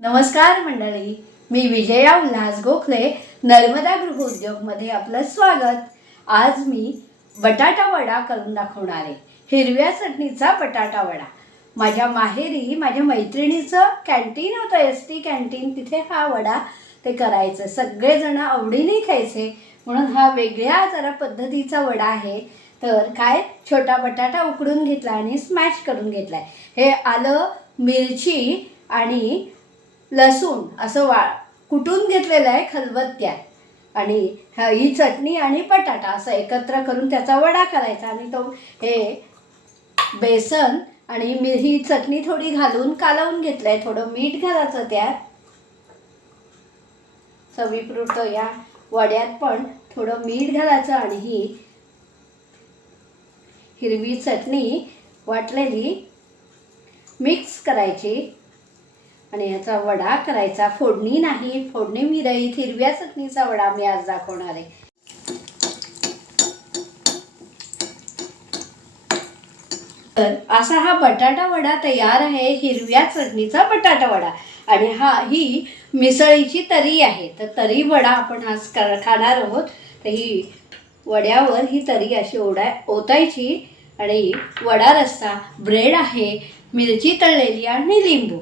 नमस्कार मंडळी, मी विजया उल्हास गोखले नर्मदा गृहोद्योगमध्ये आपलं स्वागत। आज मी बटाटा वडा करून दाखवणार आहे। हिरव्या चटणीचा बटाटा वडा। माझ्या माहेरी माझ्या मैत्रिणीचं कॅन्टीन होतं, एसटी कॅन्टीन, तिथे हा वडा ते करायचं। सगळेजण आवडीने खायचे, म्हणून हा वेगळ्या जरा पद्धतीचा वडा आहे। तर काय, छोटा बटाटा उकडून घेतला आणि स्मॅश करून घेतलाय। हे आलं, मिरची आणि लसूण असं कुटून घेतलेलं आहे खलबत्त्यात, आणि ही चटणी आणि बटाटा असं एकत्र करून त्याचा वडा करायचा। आणि तो हे बेसन आणि ही चटणी थोडी घालून कालवून घेतलंय। थोडं मीठ घालायचं त्यात, चवीपुरतं या वड्यात पण थोडं मीठ घालायचं, आणि ही हिरवी चटणी वाटलेली मिक्स करायची आणि याचा वडा करायचा। फोडणी नाही, फोडणी विरहित हिरव्या चटणीचा वडा मी आज दाखवणार आहे। तर असा हा बटाटा वडा तयार आहे, हिरव्या चटणीचा बटाटा वडा। आणि ही मिसळीची तरी आहे, तर तरी वडा आपण आज खाणार आहोत। तर ही वड्यावर ही तरी अशी ओतायची, आणि वडा रस्सा, ब्रेड आहे, मिरची तळलेली आणि लिंबू।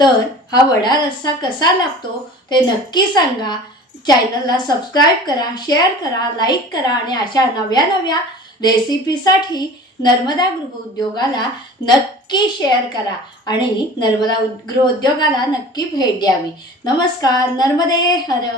तर हा वडा रस्सा कसा लागतो ते नक्की सांगा। चॅनलला सबस्क्राईब करा, शेअर करा, लाईक करा, आणि अशा नव्या नव्या रेसिपीसाठी नर्मदा गृहोद्योगाला नक्की शेअर करा, आणि नर्मदा गृहोद्योगाला नक्की भेट द्यावी। नमस्कार, नर्मदे हर।